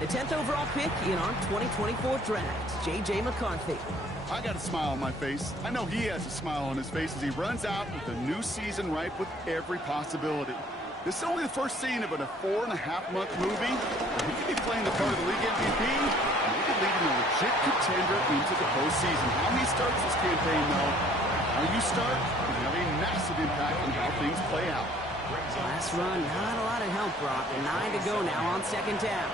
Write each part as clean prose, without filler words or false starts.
The 10th overall pick in our 2024 draft, J.J. McCarthy. I got a smile on my face. I know he has a smile on his face as he runs out with a new season ripe with every possibility. This is only the first scene of a 4.5-month movie. He could be playing the part of the league MVP, maybe leading a legit contender into the postseason. How he starts this campaign, though, how you start can have a massive impact on how things play out. Last run, not a lot of help, Brock. 9 to go now on second down.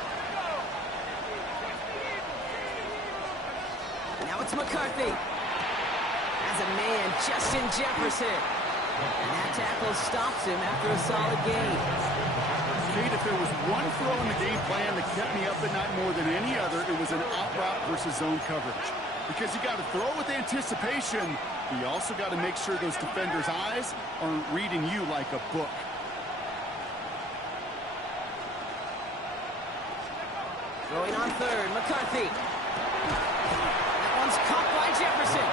Now it's McCarthy. As a man, Justin Jefferson. And that tackle stops him after a solid gain. Kate, if there was one throw in the game plan that kept me up at night more than any other, it was an out route versus zone coverage. Because you got to throw with anticipation, but you also got to make sure those defenders' eyes aren't reading you like a book. Throwing on third, McCarthy. That one's caught by Jefferson.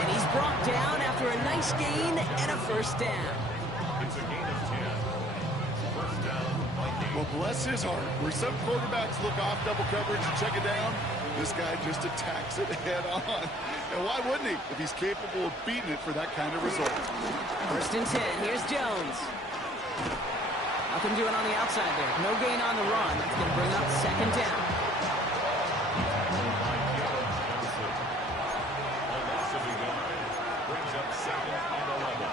And he's brought down after a nice gain and a first down. It's a gain of 10. First down, Vikings. Well, bless his heart. Where some quarterbacks look off double coverage and check it down, this guy just attacks it head on. And why wouldn't he if he's capable of beating it for that kind of result? First and 10. Here's Jones. Nothing doing on the outside there. No gain on the run. That's going to bring up second down. Brings up second and 11.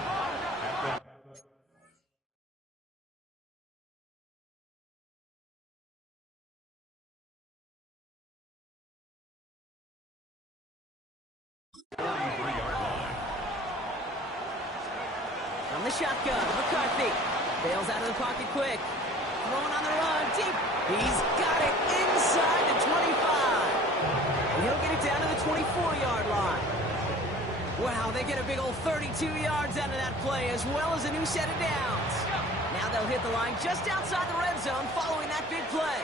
From the shotgun, McCarthy bails out of the pocket quick. Throwing on the run, deep. He's got it inside the 25. And he'll get it down to the 24-yard line. Wow, they get a big old 32 yards out of that play, as well as a new set of downs. Now they'll hit the line just outside the red zone following that big play.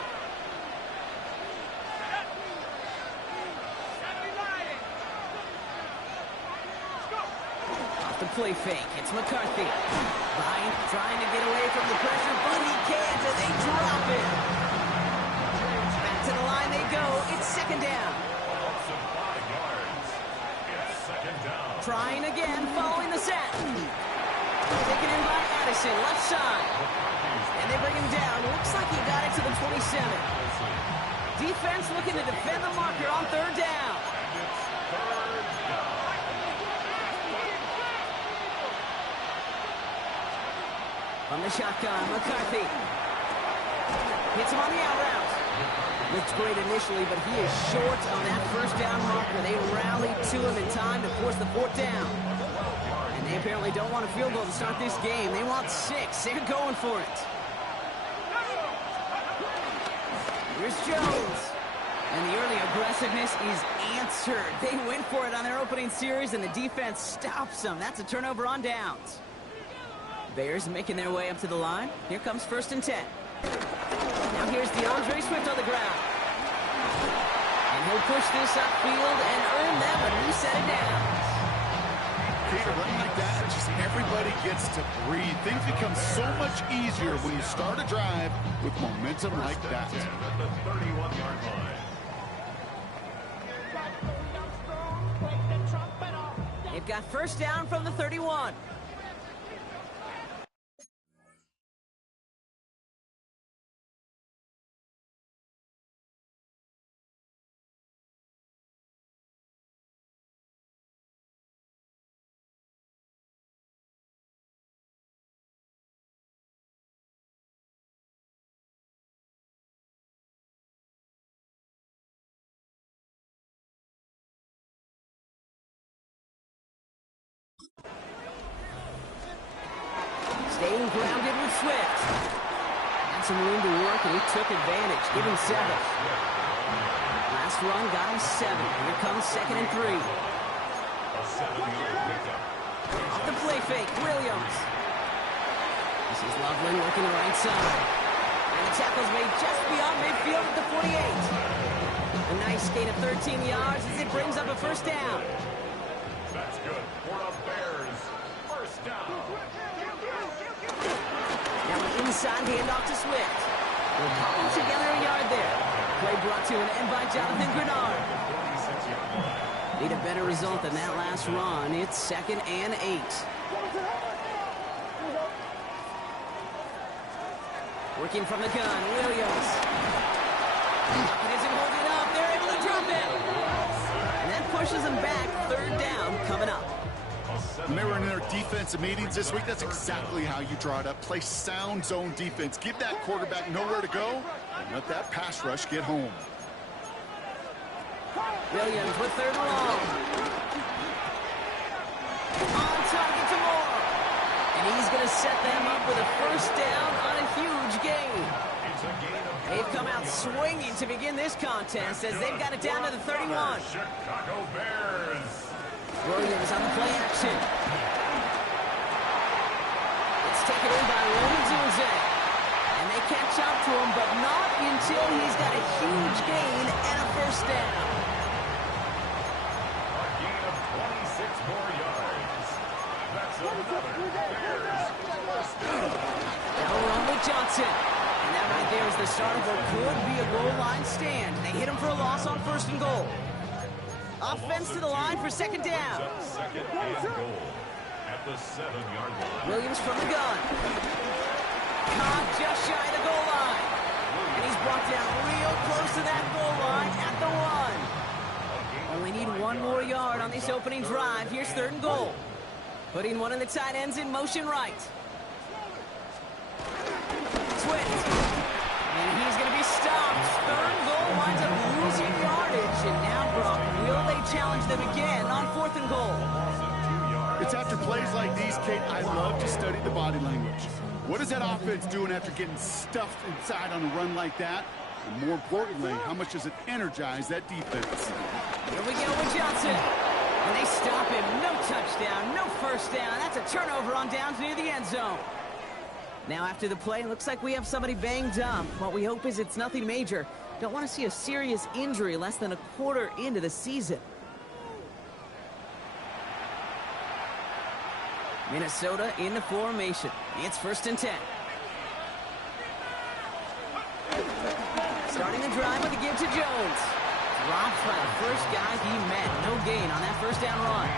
Off the play fake, it's McCarthy. Bryant trying to get away from the pressure, but he can't, and they drop it. Back to the line they go. It's second down. Trying again, following the set. Taken in by Addison, left side. And they bring him down. Looks like he got it to the 27. Defense looking to defend the marker on third down. From the shotgun, McCarthy. Hits him on the out route. Looked great initially, but he is short on that first down marker. They rallied to him in time to force the fourth down. And they apparently don't want a field goal to start this game. They want 6. They're going for it. Here's Jones. And the early aggressiveness is answered. They went for it on their opening series, and the defense stops them. That's a turnover on downs. Bears making their way up to the line. Here comes first and 10. Now here's DeAndre Swift on the ground. And he'll push this upfield and earn them a new set of downs. Peter, running like that, just everybody gets to breathe. Things become so much easier when you start a drive with momentum like that. At the 31-yard line. They've got first down from the 31. Staying grounded with Swift. Had some room to work, and he took advantage. Give him 7. Last run got him 7. Here comes second and 3. A 7-yard pickup. Off the play fake, Williams. This is Loveland working the right side. And the tackle's made just beyond midfield at the 48. A nice gain of 13 yards as it brings up a first down. That's good for the Bears. First down. Now an inside handoff to Swift. They're popping together a yard there. Play brought to an end by Jonathan Grenard. Need a better result than that last run. It's 2nd and 8. Working from the gun, Williams. It isn't holding up. They're able to drop it. And that pushes them back. 3rd down coming up. When they were in their defensive meetings this week, that's exactly how you draw it up. Play sound zone defense. Give that quarterback nowhere to go and let that pass rush get home. Williams with 3rd and long. On target to Moore. And he's going to set them up with a 1st down on a huge gain. They've come out swinging to begin this contest as they've got it down to the 31. Chicago Bears. Williams on the play action. It's taken in by Williams. And they catch up to him, but not until he's got a huge gain and a 1st down. A gain of 26 more yards. That's another Bears 1st down. They'll run with Johnson. And that right there is the start of what could be a goal line stand. They hit him for a loss on 1st and goal. Offense to the line for 2nd down. 2nd and goal at the 7-yard line. Williams from the gun. Caught just shy of the goal line. And he's brought down real close to that goal line at the 1. Only need 1 more yard on this opening drive. Here's 3rd and goal. Putting one of the tight ends in motion right. Swift. And he's going to be stopped. 3rd and goal winds up losing yardage. And now, Brock, will they challenge them again on 4th and goal? It's after plays like these, Kate, I love to study the body language. What is that offense doing after getting stuffed inside on a run like that? And more importantly, how much does it energize that defense? Here we go with Johnson. And they stop him. No touchdown, no 1st down. That's a turnover on downs near the end zone. Now after the play, it looks like we have somebody banged up. What we hope is it's nothing major. Don't want to see a serious injury less than a quarter into the season. Minnesota into formation. It's 1st and 10. Starting the drive with a give to Jones. Drops by the first guy he met. No gain on that 1st down run.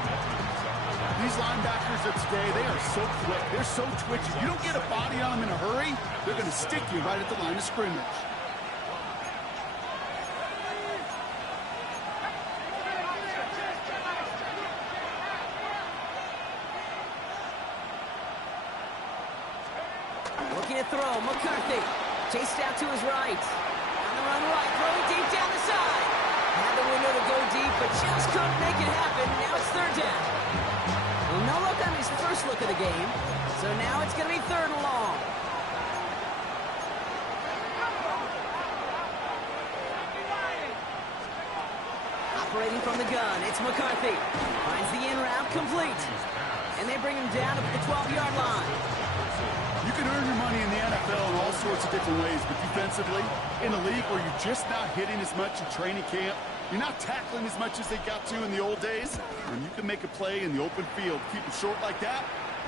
These linebackers of today, they are so quick. They're so twitchy. You don't get a body on them in a hurry, they're going to stick you right at the line of scrimmage. Looking to throw. McCarthy. Chased out to his right. On the run right. Throwing deep down the side. Had the window to go deep, but just couldn't make it happen. Now it's 3rd down. Well, no look on his first look of the game. So now it's going to be 3rd and long. Operating from the gun, it's McCarthy. Finds the in route complete. And they bring him down to the 12-yard line. You can earn your money in the NFL in all sorts of different ways, but defensively, in a league where you're just not hitting as much in training camp, you're not tackling as much as they got to in the old days, when you can make a play in the open field, keep it short like that,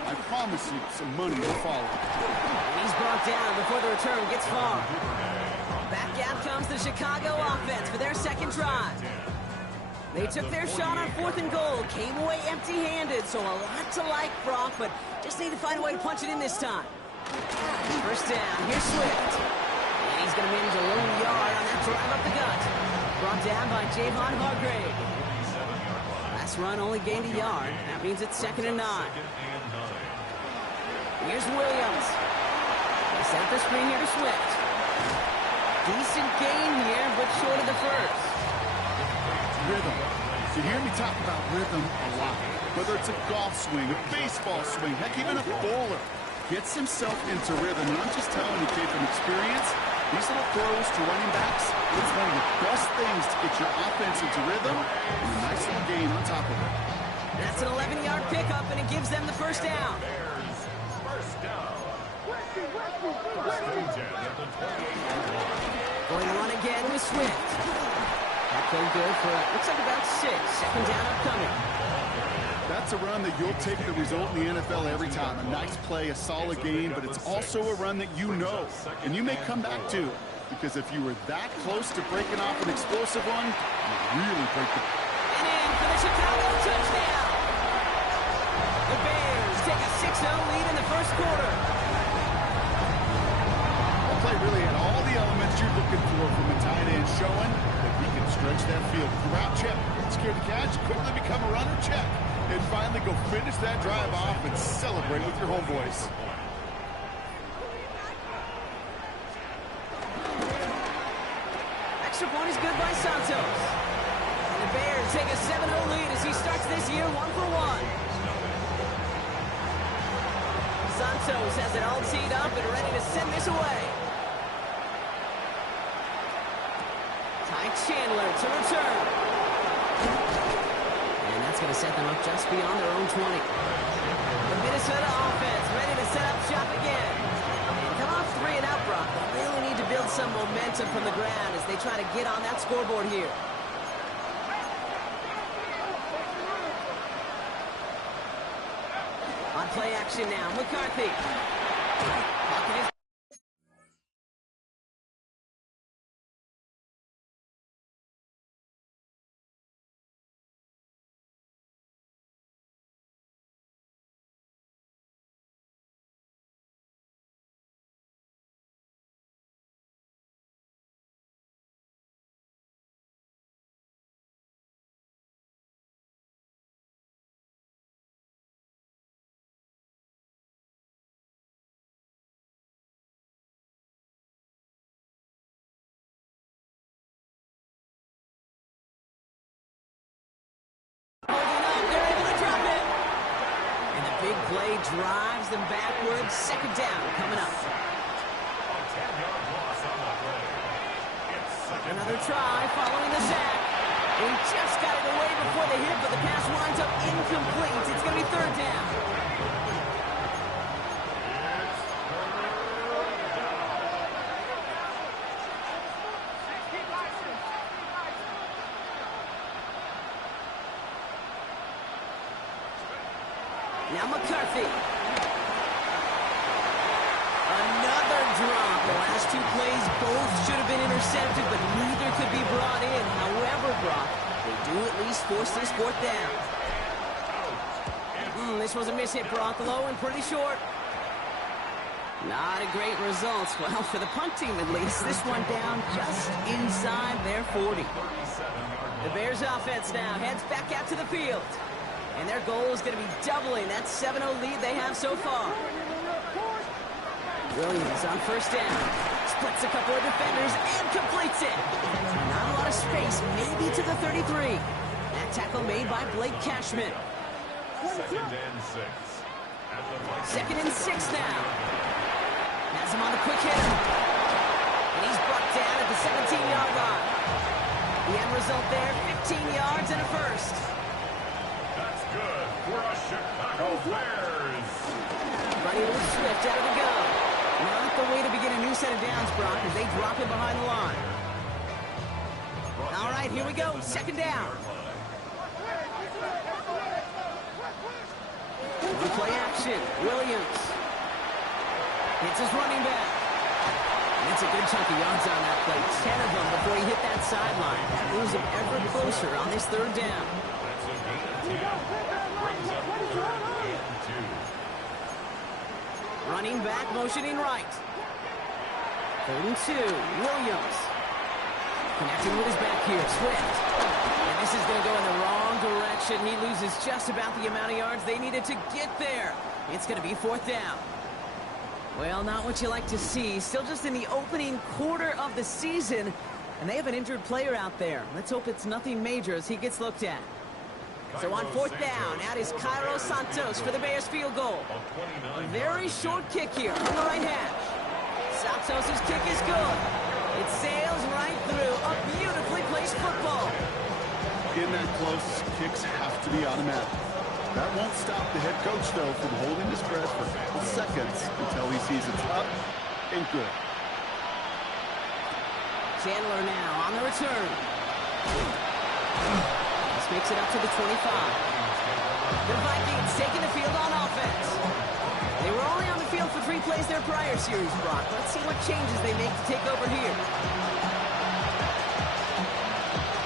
I promise you some money will follow. He's brought down before the return gets far. Back out comes the Chicago offense for their 2nd drive. They took their shot on 4th and goal, came away empty-handed, so a lot to like, Brock, but just need to find a way to punch it in this time. 1st down, here's Swift. And he's going to manage a lone yard on that drive up the gut. Brought down by Javon Hargrave. Last run only gained a yard. That means it's 2nd and 9. Here's Williams. They set the screen here to Swift. Decent gain here, but short of the 1st. Rhythm. You hear me talk about rhythm a lot. Whether it's a golf swing, a baseball swing, heck, even a bowler gets himself into rhythm. And I'm just telling you, kid, from experience, these little throws to running backs, it's one of the best things to get your offense into rhythm and a nice little gain on top of it. That's an 11-yard pickup, and it gives them the 1st down. Bears 1st down. 1st and 10 at the 28-yard line. Going to run again with Swift. That came good for, looks like about 6. 2nd down upcoming. That's a run that you'll take the result in the NFL every time. A nice play, a solid game, but it's also a run that you know, and you may come back to. because if you were that close to breaking off an explosive one, you really break the... And in for the Chicago touchdown. The Bears take a 6-0 lead in the first quarter. That play really had all the elements you're looking for from a tight end, showing that he can stretch that field. Route check, secure the catch, quickly become a runner, check, and finally go finish that drive off and celebrate with your homeboys. Extra point is good by Santos. And the Bears take a 7-0 lead as he starts this year 1-for-1. Santos has it all teed up and ready to send this away. Ty Chandler to return. And that's going to set them up just beyond their own 20. The Minnesota offense ready to set up shop again. And come off 3 and out, Brock. They really need to build some momentum from the ground as they try to get on that scoreboard here. On play action now, McCarthy. Pocket is play drives them backwards. Second down coming up. Another try following the sack. He just got it away before the hit, but the pass winds up incomplete. It's going to be third down. Now McCarthy. Another drop. The last 2 plays both should have been intercepted, but neither could be brought in. However, Brock, they do at least force this fourth down. This was a miss-hit, Brock. Low and pretty short. Not a great result. Well, for the punt team at least, this one down just inside their 40. The Bears offense now heads back out to the field. And their goal is going to be doubling that 7-0 lead they have so far. Williams on first down. Splits a couple of defenders and completes it. Not a lot of space, maybe to the 33. That tackle made by Blake Cashman. Second and six now. Has him on a quick hitter. And he's brought down at the 17-yard line. The end result there, 15 yards and a first. That's good for a Chicago Bears. Running with Swift out of the gun. Not the way to begin a new set of downs, Brock, as they drop it behind the line. All right, here we go. Second down. Play action. Williams. It's his running back. And it's a good chunk of yards on that play. 10 of them before he hit that sideline. That moves him ever closer on this third down. Running back, motioning right. 3rd and 2. Williams. Connecting with his back here. Swift. And this is going to go in the wrong direction. He loses just about the amount of yards they needed to get there. It's going to be 4th down. Well, not what you like to see. Still just in the opening quarter of the season. And they have an injured player out there. Let's hope it's nothing major as he gets looked at. So on 4th down, out is Cairo Santos for the Bears field goal. A very short kick here on the right hash. Santos' kick is good. It sails right through a beautifully placed football. Getting that close, kicks have to be automatic. That won't stop the head coach, though, from holding his breath for a couple seconds until he sees it's up and good. Chandler now on the return. This makes it up to the 25. The Vikings taking the field on offense. They were only on the field for 3 plays their prior series, Brock. Let's see what changes they make to take over here.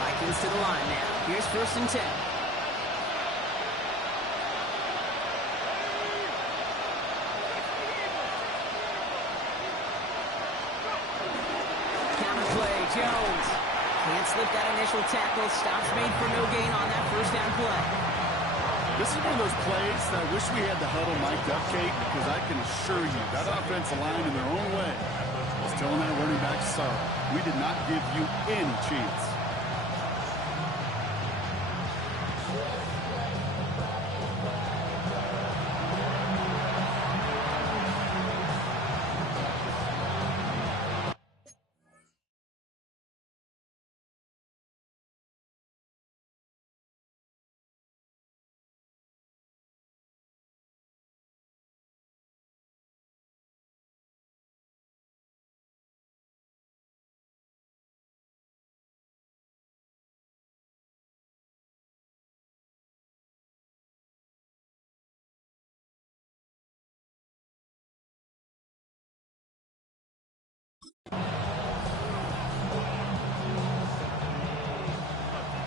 Vikings to the line now. Here's 1st and 10. Counter play, Jones. Can't slip that initial tackle. Stops made for no gain on that 1st down play. This is one of those plays that I wish we had the huddle mic'd up, Kate, because I can assure you that offensive line in their own way is telling that running back, sorry, we did not give you any chance.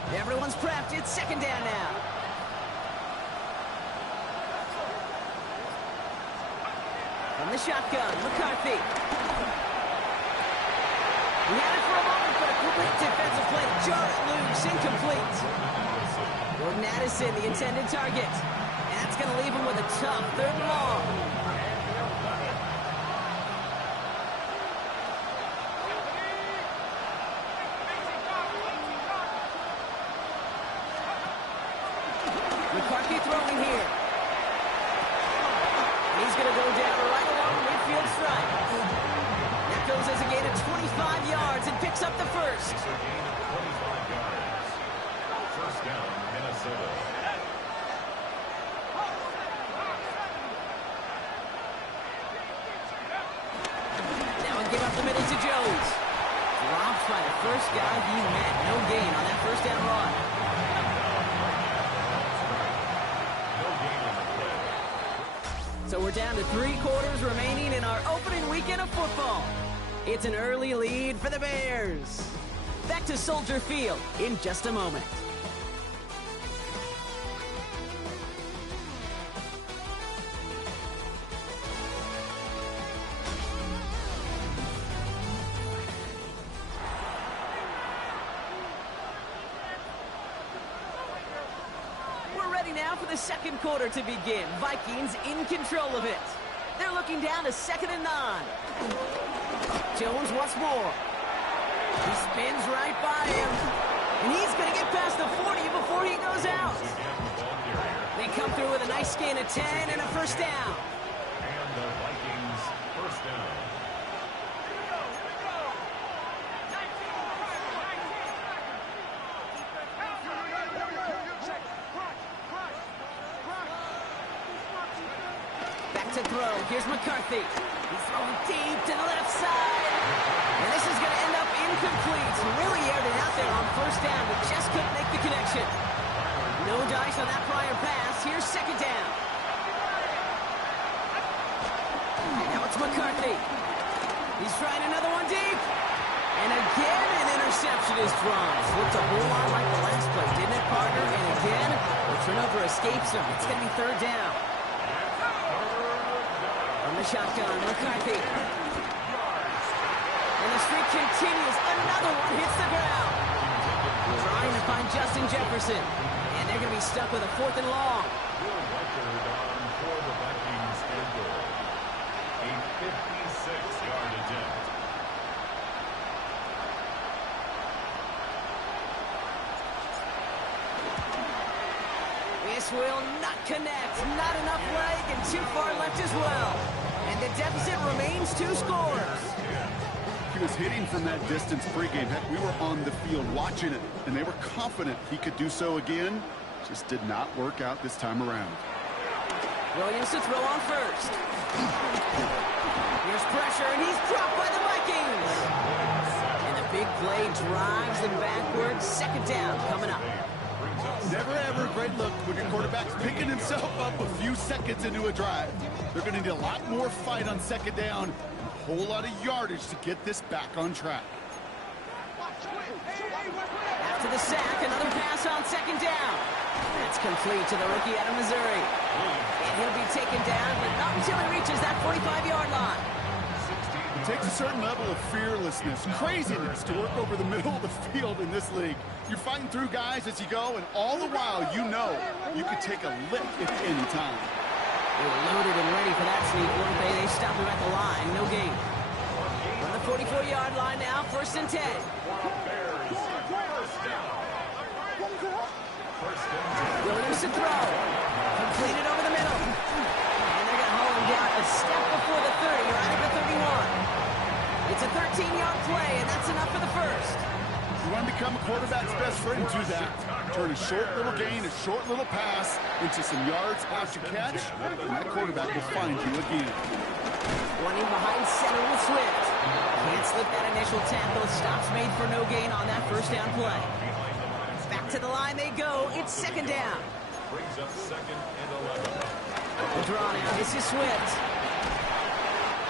Everyone's prepped. It's 2nd down now. From the shotgun, McCarthy. He had it for a moment, but a great defensive play to jar it loose, incomplete. Jordan Addison, the intended target. And that's going to leave him with a tough 3rd and long. McCarthy throwing here. He's going to go down right along the midfield stripe. That goes as a gain of 25 yards and picks up the 1st. It's a gain of 25 yards. 1st down, Minnesota. Now and give up the middle to Jones. Dropped by the 1st guy he met. No gain on that 1st down run. So we're down to 3 quarters remaining in our opening weekend of football. It's an early lead for the Bears. Back to Soldier Field in just a moment. Now for the 2nd quarter to begin. Vikings in control of it. They're looking down to 2nd and 9. Jones once more. He spins right by him. And he's going to get past the 40 before he goes out. They come through with a nice gain of 10 and a 1st down. And the Vikings 1st down. To throw. Here's McCarthy. He's throwing deep to the left side. And this is going to end up incomplete. Really aired it out there on 1st down, but just couldn't make the connection. No dice on that prior pass. Here's 2nd down. Now it's McCarthy. He's trying another one deep. And again, an interception is thrown. Looked a whole lot like the last play, didn't it, partner? And again, the turnover escapes him. It's going to be 3rd down. The shotgun, McCarthy. And the streak continues. Another one hits the ground. Trying to find Justin Jefferson. And they're going to be stuck with a 4th and long. Good record on for the Vikings field goal. A 56-yard attempt. This will not connect. Not enough leg and too far left as well. And the deficit remains 2 scores. He was hitting from that distance pregame. Heck, we were on the field watching it, and they were confident he could do so again. Just did not work out this time around. Williams to throw on 1st. Here's pressure, and he's dropped by the Vikings. And the big play drives them backwards. 2nd down coming up. Brings Never ever a great look when your quarterback's picking himself up a few seconds into a drive. They're going to need a lot more fight on second down and a whole lot of yardage to get this back on track. After the sack, another pass on second down. That's complete to the rookie out of Missouri. And he'll be taken down, but not until he reaches that 45-yard line. It takes a certain level of fearlessness, craziness to work over the middle of the field in this league. You're fighting through guys as you go, and all the while you know you could take a lick at any time. They were loaded and ready for that sneak, weren't they? They stopped him at the line. No gain. On the 44-yard line now, 1st and 10. Williams to throw. Completed over the middle. And they're going to haul him down a step before the 30, right at the 31. It's a 13-yard play, and that's enough for the first. You want to become a quarterback's best friend, do that. Turn a short little gain, a short little pass into some yards after catch, and that quarterback will find you again. Running behind center with Swift. Can't slip that initial tackle. Stops made for no gain on that first down play. Back to the line they go. It's second down. Brings up 2nd and 11. The draw now. This is Swift.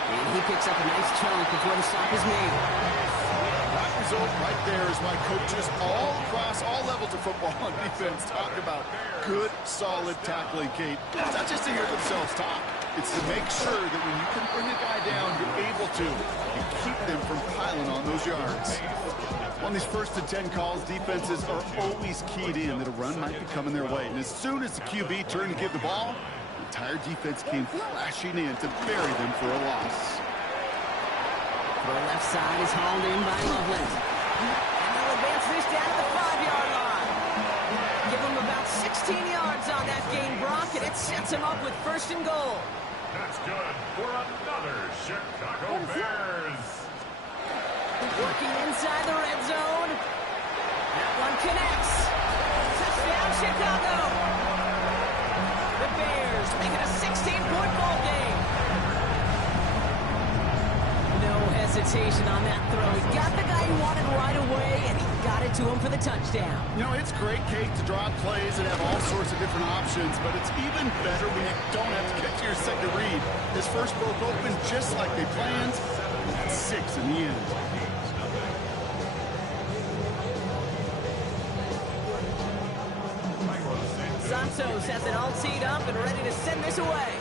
And he picks up a nice chunk before the stop is made. That result right there is why coaches all across all levels of football and defense talk about good, solid tackling, Kate. It's not just to hear themselves talk. It's to make sure that when you can bring a guy down, you're able to and keep them from piling on those yards. On these 1st and 10 calls, defenses are always keyed in that a run might be coming their way. And as soon as the QB turned to give the ball, the entire defense came flashing in to bury them for a loss. The left side is hauled in by Loveland. And they'll advance this down to the 5-yard line. Give them about 16 yards on that gain, Brock, and it sets them up with 1st and goal. That's good for another Chicago Bears. Working inside the red zone. That one connects. Touchdown, Chicago. The Bears make it a 16-point ball game. No hesitation on that throw. He got the guy he wanted right away, and he got it to him for the touchdown. You know, it's great, Kate, to draw up plays and have all sorts of different options, but it's even better when you don't have to get to your second read. His first broke open just like they planned. That's 6 in the end. Santos has it all teed up and ready to send this away.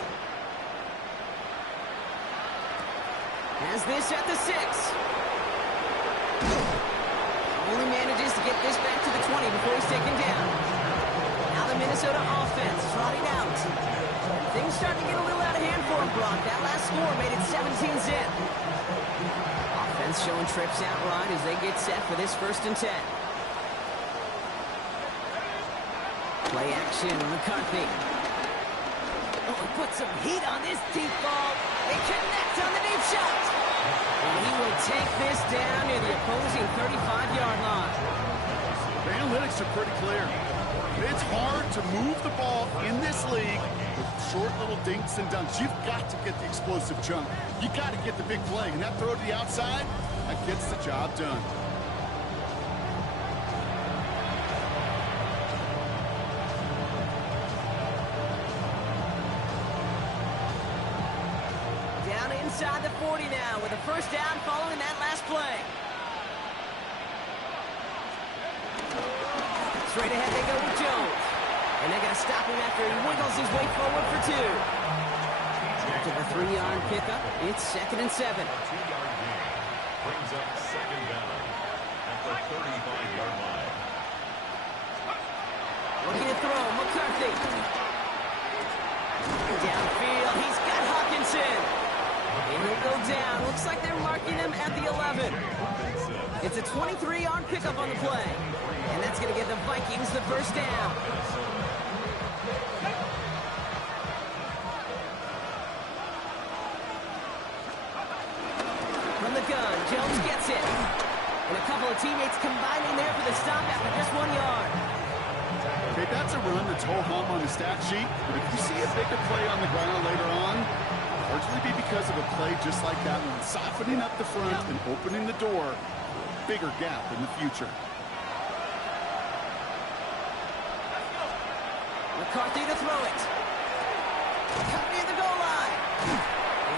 Has this at the 6. Only manages to get this back to the 20 before he's taken down. Now the Minnesota offense trotting out. Things starting to get a little out of hand for him, Brock. That last score made it 17-zip. Offense showing trips out right as they get set for this 1st and 10. Play action, McCarthy. Oh, he put some heat on this deep ball. They connect on the deep shot. And he will take this down near the opposing 35-yard line. The analytics are pretty clear. It's hard to move the ball in this league with short little dinks and dunks. You've got to get the explosive chunk. You got to get the big play. And that throw to the outside, that gets the job done. Inside the 40 now with a 1st down following that last play. Straight ahead they go with Jones. And they're going to stop him after he wiggles his way forward for 2. After the 3-yard pickup, it's 2nd and 7. 2-yard gain brings up 2nd down at the 35-yard line. Looking to throw, McCarthy. Downfield, he's got Hawkinson. And he'll go down. Looks like they're marking him at the 11. It's a 23-yard pickup on the play. And that's going to give the Vikings the 1st down. From the gun, Jones gets it. And a couple of teammates combining there for the stop after just 1 yard. Okay, that's a run that's ho-hum on the stat sheet. But if you see a bigger play on the ground later on, largely be because of a play just like that one, softening up the front and opening the door for a bigger gap in the future. McCarthy to throw it. Cut near the goal line.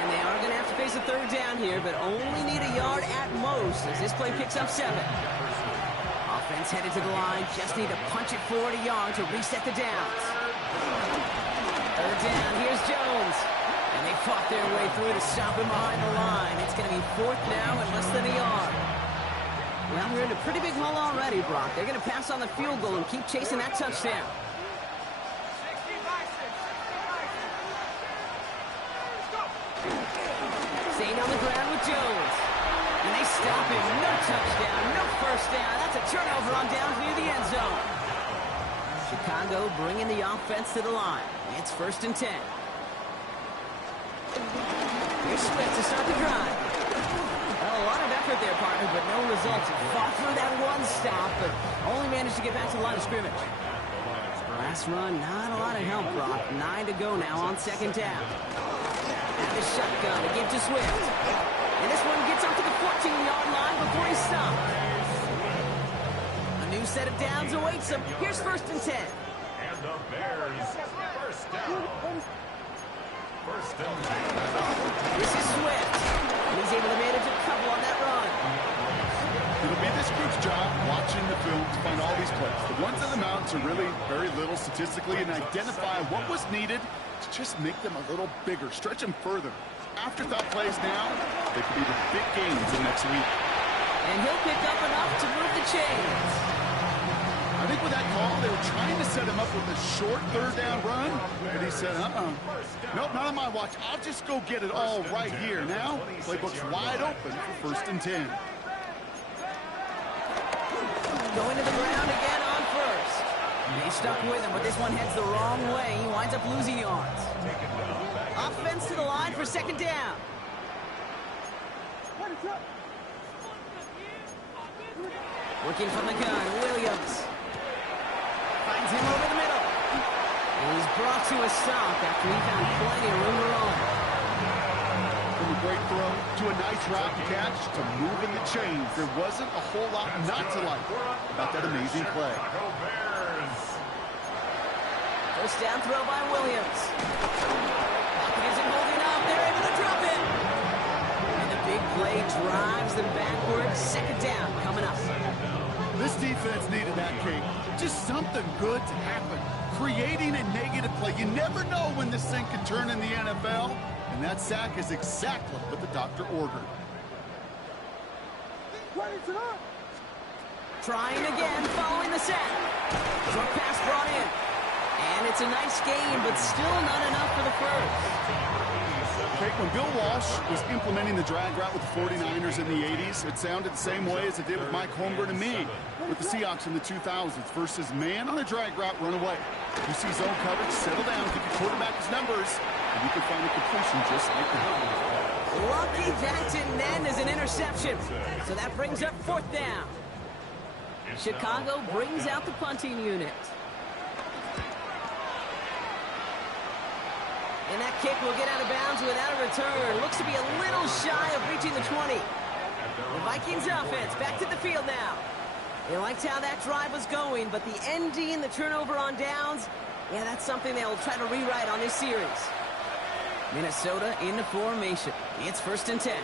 And they are going to have to face a third down here, but only need a yard at most as this play picks up 7. Offense headed to the line. Just need to punch it forward a yard to reset the downs. Third down. Here's Jones. And they fought their way through to stop him behind the line. It's going to be 4th now and less than a yard. Well, we're in a pretty big hole already, Brock. They're going to pass on the field goal and keep chasing that touchdown. Staying on the ground with Jones. And they stop him. No touchdown, no first down. That's a turnover on downs near the end zone. Chicago bringing the offense to the line. It's 1st and 10. Here's Smith to start the drive. Well, a lot of effort there, partner, but no results. Fought through that one stop, but only managed to get back to the line of scrimmage. Last run, not a lot of help, Brock. 9 to go now on 2nd down. And the shotgun to give to Swift. And this one gets up to the 14-yard line before he's stopped. A new set of downs awaits him. Here's 1st and 10. And the Bears, first down. First and 10. This is Swift. And he's able to manage a couple on that run. It'll be this group's job watching the film to find all these plays. The ones in the mountains are really very little statistically and identify what was needed to just make them a little bigger, stretch them further. Afterthought plays now, they could be the big games in next week. And he'll pick up enough to move the chains. I think with that call, they were trying to set him up with a short 3rd down run, but he said, nope, not on my watch. I'll just go get it all right here. Now, playbook's wide open for 1st and 10. Going to the ground again on 1st. They stuck with him, but this one heads the wrong way. He winds up losing yards. Offense to the line for 2nd down. Working from the gun, Williams. Finds him over the middle. And he's brought to a stop after he found plenty of room to run. From a great throw to a nice route catch to moving the chains, there wasn't a whole lot not to like about that amazing play. First down throw by Williams. Pocket isn't holding up. They're able to drop it. And the big play drives them backwards. 2nd down coming up. This defense needed that, Kate. Just something good to happen. Creating a negative play. You never know when this thing can turn in the NFL. And that sack is exactly what the doctor ordered. Trying again, following the sack. Short pass brought in. And it's a nice game, but still not enough for the first. Kate, when Bill Walsh was implementing the drag route with the 49ers in the 80s, it sounded the same way as it did with Mike Holmgren and me with the Seahawks in the 2000s versus man on a drag route, run away. You see zone coverage, settle down, give your quarterback his numbers, and you can find a completion just like that. Lucky that didn't end as an interception. So that brings up 4th down. Chicago brings out the punting unit. And that kick will get out of bounds without a return. Looks to be a little shy of reaching the 20. The Vikings offense back to the field now. They liked how that drive was going, but the ending, the turnover on downs, yeah, that's something they'll try to rewrite on this series. Minnesota in the formation. It's 1st and 10.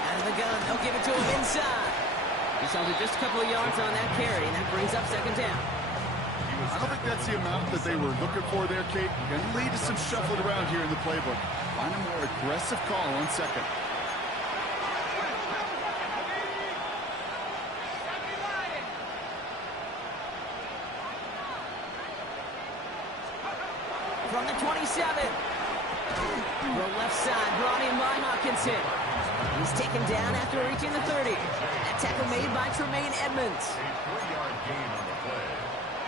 Out of the gun, they'll give it to him inside. He's held it just a couple of yards on that carry, and that brings up 2nd down. I don't think that's the amount that they were looking for there, Kate. Going to lead to some shuffling around here in the playbook. Find a more aggressive call on 2nd. From the 27. Throw left side, brought in by Hawkinson. He's taken down after reaching the 30. That tackle made by Tremaine Edmonds. A 3-yard gain on the play.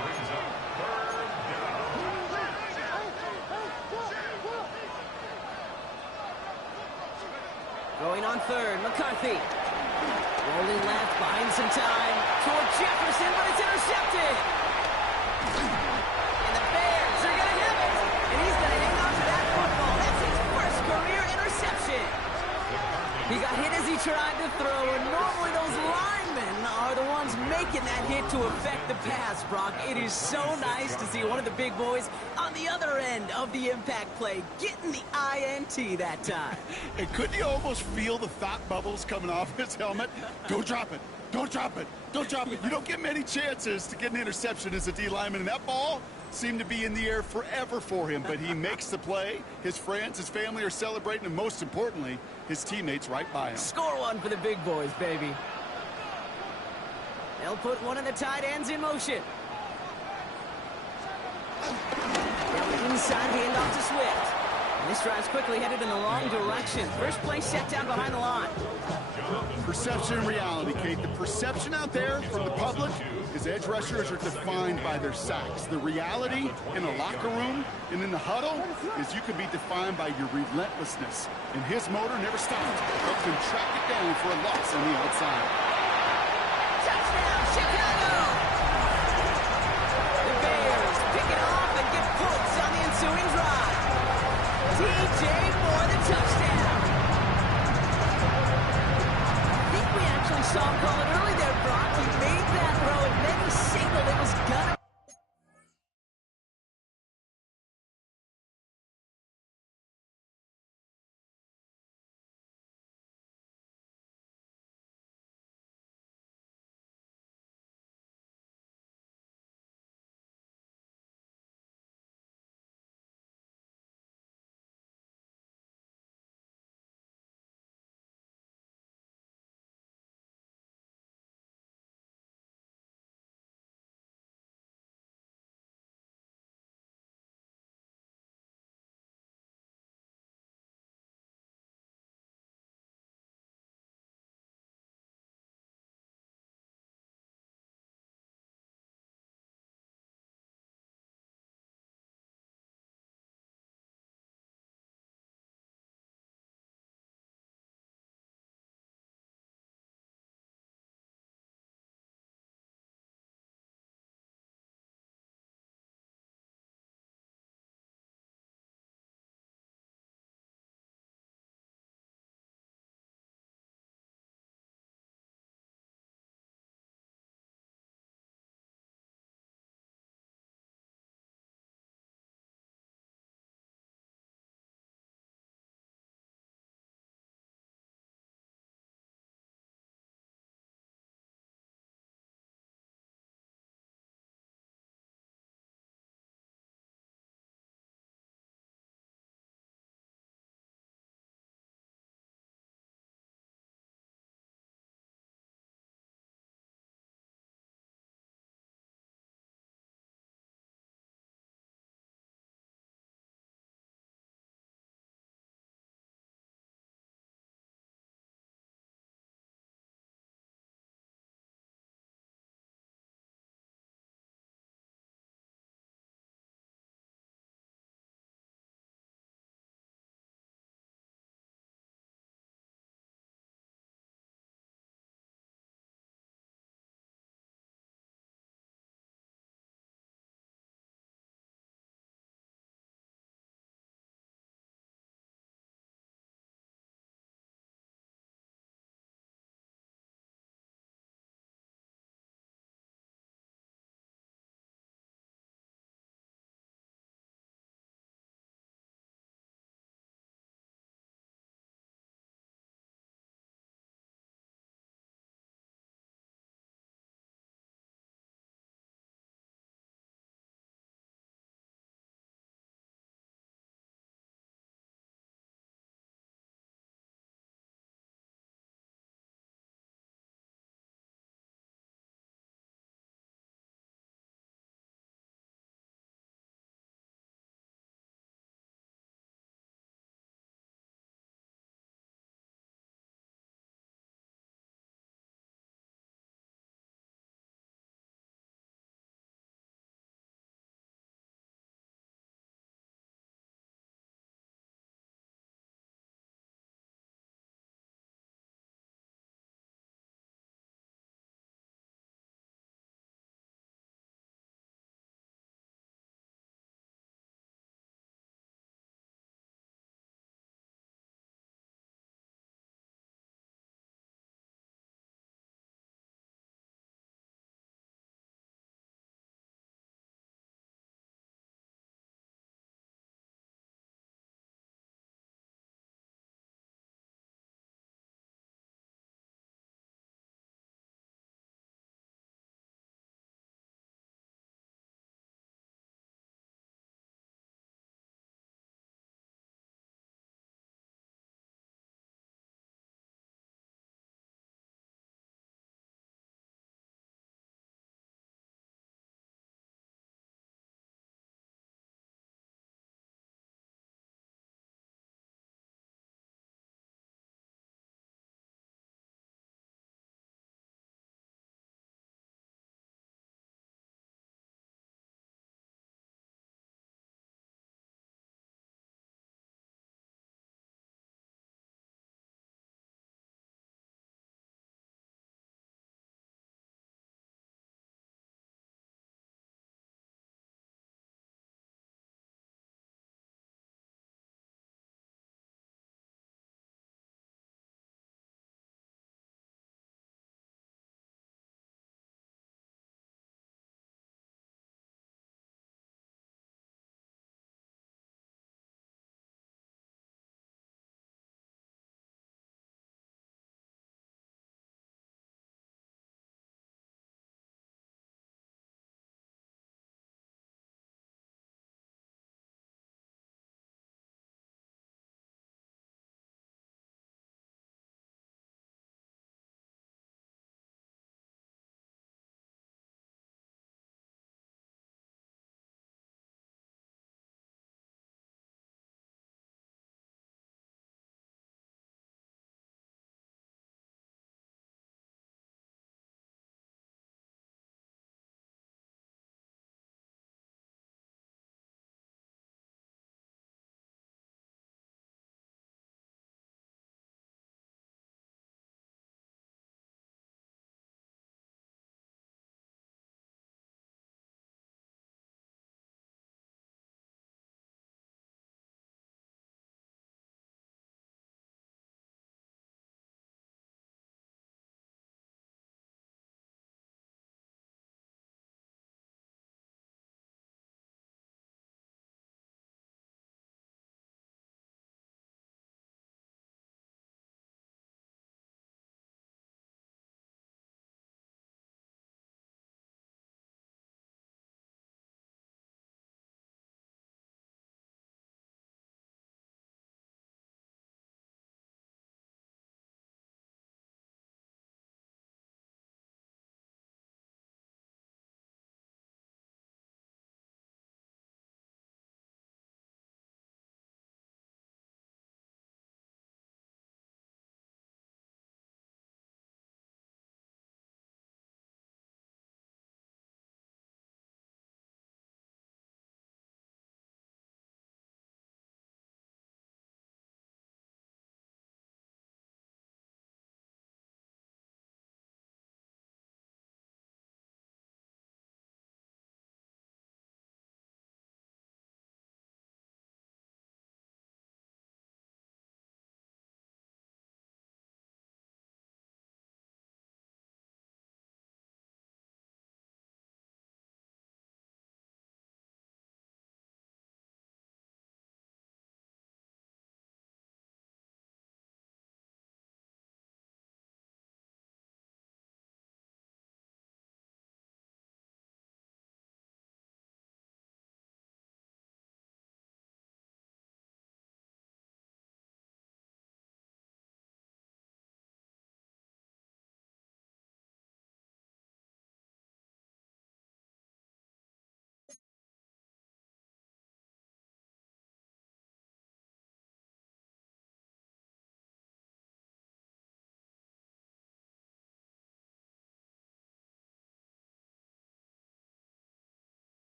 Brings up 3rd down. Going on 3rd, McCarthy. Rolling left, buying some time. Toward Jefferson, but it's intercepted. And the Bears are going to have it. And he's going to hang on to that football. That's his first career interception. He got hit as he tried to throw, and normally those linemen are the ones making that hit to affect the pass, Brock. It is so nice to see one of the big boys on the other end of the impact play, getting the INT that time. And couldn't you almost feel the thought bubbles coming off his helmet? Don't drop it. Don't drop it. Don't drop it. You don't get many chances to get an interception as a D lineman, and that ball seemed to be in the air forever for him, but he makes the play. His friends, his family are celebrating, and most importantly, his teammates right by him. Score one for the big boys, baby. They'll put one of the tight ends in motion. Now inside, handoff to Swift. And this drive's quickly headed in the wrong direction. First play set down behind the line. Perception and reality, Kate. The perception out there from the public is edge rushers are defined by their sacks. The reality in the locker room and in the huddle is you can be defined by your relentlessness. And his motor never stops. Helps him track it down for a loss on the outside. Touchdown, Chicago! The Bears pick it off and get points on the ensuing drive. TJ for the touchdown. I think we actually saw him call it early there, Brock. He made that throw, and then he signaled it was gonna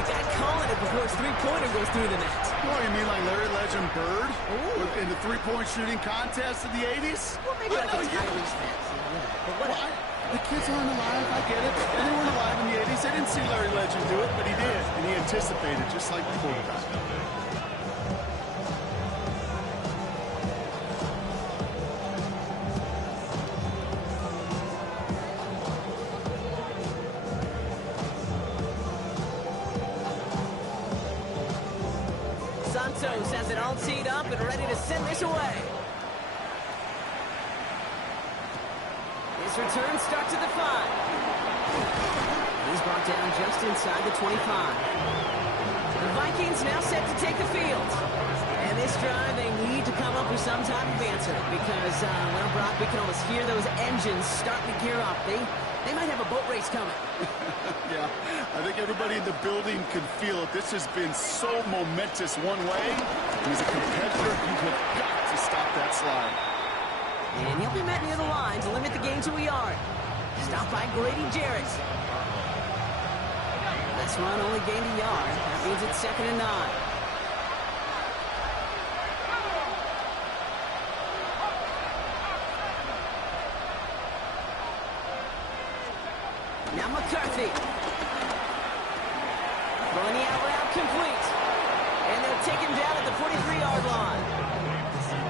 a guy calling it before his three-pointer goes through the net. Oh, you mean like Larry Legend Bird? In the three-point shooting contest in the 80s? Well, maybe like a Tyrese Maxey. But what? The kids aren't alive, I get it. And they weren't alive in the 80s. They didn't see Larry Legend do it, but he did. And he anticipated, just like the quarterback. Santos has it all teed up and ready to send this away. His return starts at the 5. He's brought down just inside the 25. The Vikings now set to take the field. And this drive, they need to come up with some type of answer because, well, Brock, we can almost hear those engines starting to gear up. They might have a boat race coming. Yeah, I think everybody in the building can feel it. This has been so momentous one way. And as a competitor, you have got to stop that slide. And he'll be met near the line to limit the gain to a yard. Stopped by Grady Jarrett. Last run only gained a yard. That means it's 2nd and 9. Now McCarthy. Throwing the out route complete. And they'll take him down at the 43-yard line.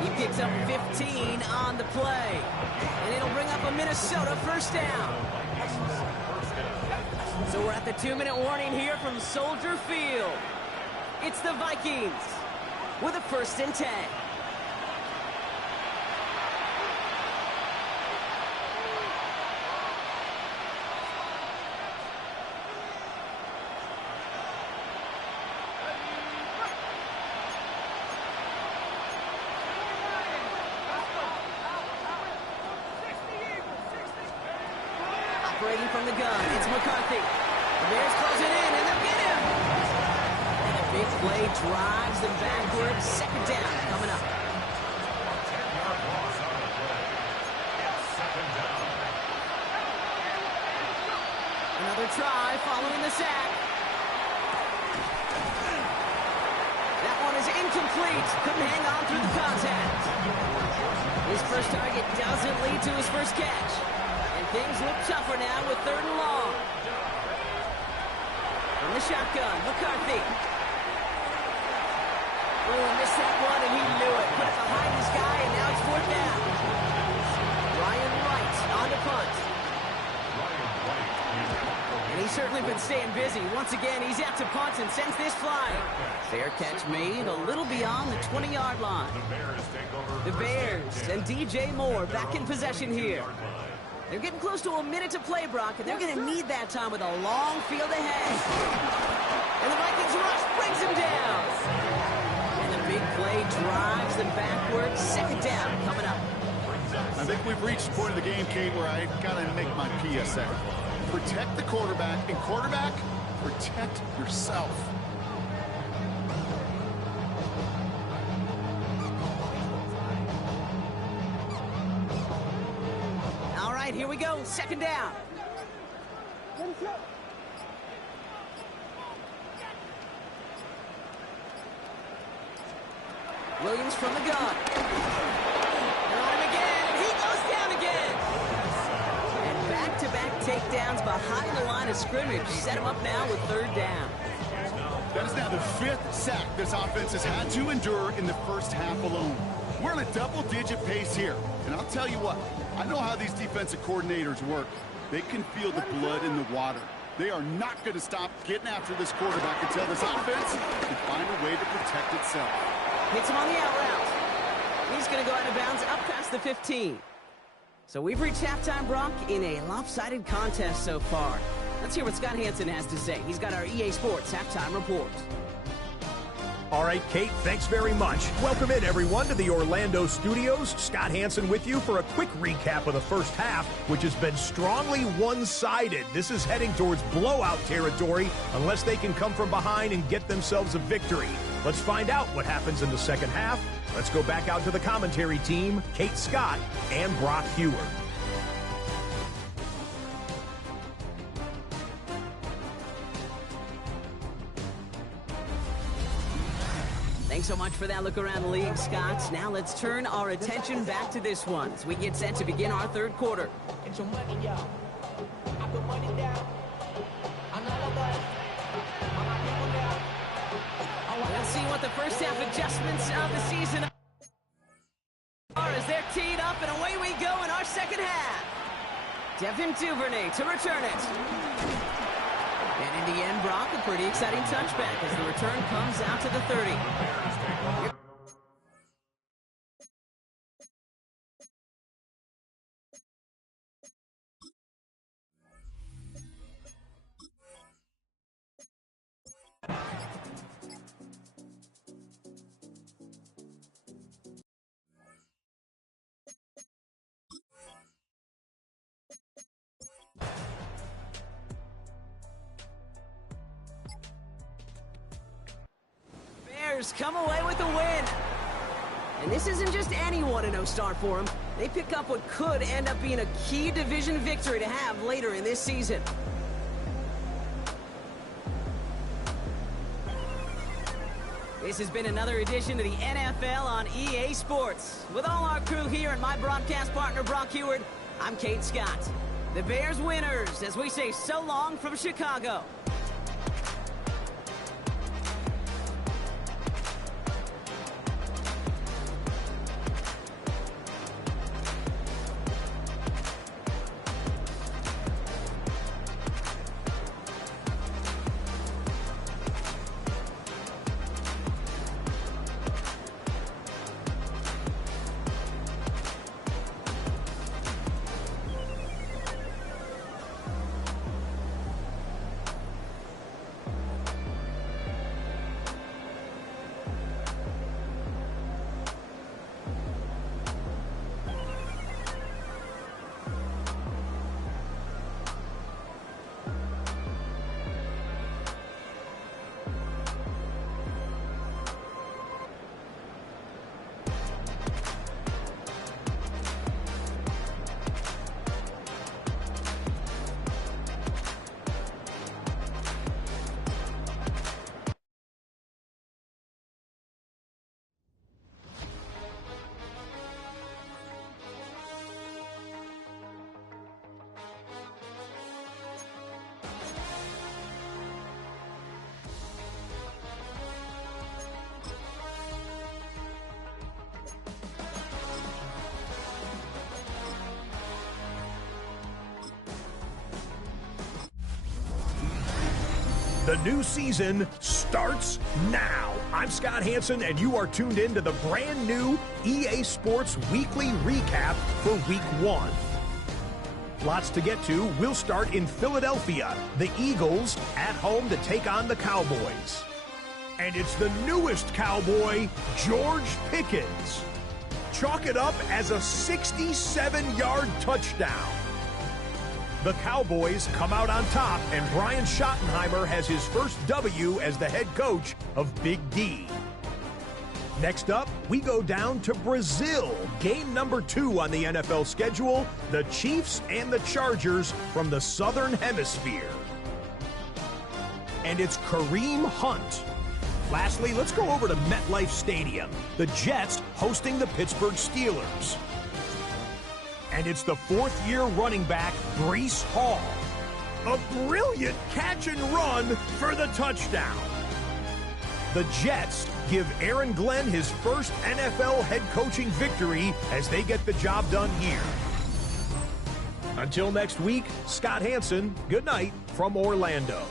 He picks up 15 on the play. And it'll bring up a Minnesota first down. So we're at the 2-minute warning here from Soldier Field. It's the Vikings with a 1st and 10. Operating from the gun, it's McCarthy. The Bears close it in, and they'll get him. And a big play drives them backwards. 2nd down coming up. 10-yard loss on the play. It's 2nd down. Another try following the sack. That one is incomplete. Couldn't hang on through the contact. His first target doesn't lead to his first catch. Things look tougher now with 3rd and long. From the shotgun, McCarthy. Oh, missed that one, and he knew it. Put it behind his guy, and now it's 4th down. Ryan Wright on the punt. And he's certainly been staying busy. Once again, he's out to punt and sends this flying. Fair catch made a little beyond the 20-yard line. The Bears and DJ Moore back in possession here. They're getting close to a minute to play, Brock, and they're going to need that time with a long field ahead. And the Vikings rush brings him down. And the big play drives them backwards. 2nd down coming up. I think we've reached the point of the game, Kate, where I got to make my PSA. Protect the quarterback, and quarterback, protect yourself. Here we go, 2nd down. Williams from the gun. And on him again, and he goes down again. And back-to-back takedowns behind the line of scrimmage set him up now with 3rd down. That is now the 5th sack this offense has had to endure in the first half alone. We're on a double-digit pace here. And I'll tell you what, I know how these defensive coordinators work. They can feel the blood in the water. They are not going to stop getting after this quarterback until this offense can find a way to protect itself. Hits him on the out route. He's going to go out of bounds up past the 15. So we've reached halftime, Brock, in a lopsided contest so far. Let's hear what Scott Hansen has to say. He's got our EA Sports halftime report. All right, Kate, thanks very much. Welcome in, everyone, to the Orlando studios. Scott Hansen with you for a quick recap of the first half, which has been strongly one-sided. This is heading towards blowout territory unless they can come from behind and get themselves a victory. Let's find out what happens in the second half. Let's go back out to the commentary team, Kate Scott and Brock Hewer. so much for that look around the league, Scott. Now let's turn our attention back to this one as we get set to begin our third quarter. Get your money, y'all. I put money down. I'm not a bust. I'm not people down. Let's see what the first half adjustments of the season are as they're teed up, and away we go in our second half. Devin Duvernay to return it. And in the end, Brock, a pretty exciting touchback as the return comes out to the 30. Come away with the win. And this isn't just any 1-0 start for them. They pick up what could end up being a key division victory to have later in this season. This has been another edition of the NFL on EA Sports. With all our crew here and my broadcast partner, Brock Heward, I'm Kate Scott. The Bears winners as we say so long from Chicago. The new season starts now. I'm Scott Hansen, and you are tuned in to the brand new EA Sports Weekly Recap for Week 1. Lots to get to. We'll start in Philadelphia. The Eagles at home to take on the Cowboys. And it's the newest Cowboy, George Pickens. Chalk it up as a 67-yard touchdown. The Cowboys come out on top, and Brian Schottenheimer has his first W as the head coach of Big D. Next up, we go down to Brazil. Game number 2 on the NFL schedule, the Chiefs and the Chargers from the Southern Hemisphere. And it's Kareem Hunt. Lastly, let's go over to MetLife Stadium. The Jets hosting the Pittsburgh Steelers. And it's the fourth-year running back, Breece Hall. A brilliant catch and run for the touchdown. The Jets give Aaron Glenn his first NFL head coaching victory as they get the job done here. Until next week, Scott Hansen, good night from Orlando.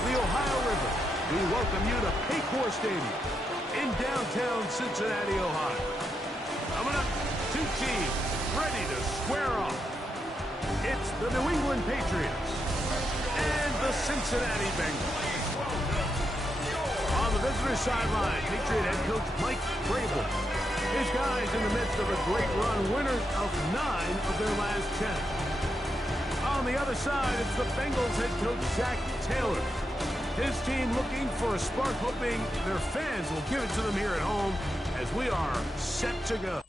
of the Ohio River, we welcome you to Paycor Stadium in downtown Cincinnati, Ohio. Coming up, two teams ready to square off. It's the New England Patriots and the Cincinnati Bengals. On the visitor sideline, Patriot head coach Mike Vrabel. His guys in the midst of a great run, winners of 9 of their last 10. On the other side, it's the Bengals head coach Zach Taylor. His team looking for a spark, hoping their fans will give it to them here at home as we are set to go.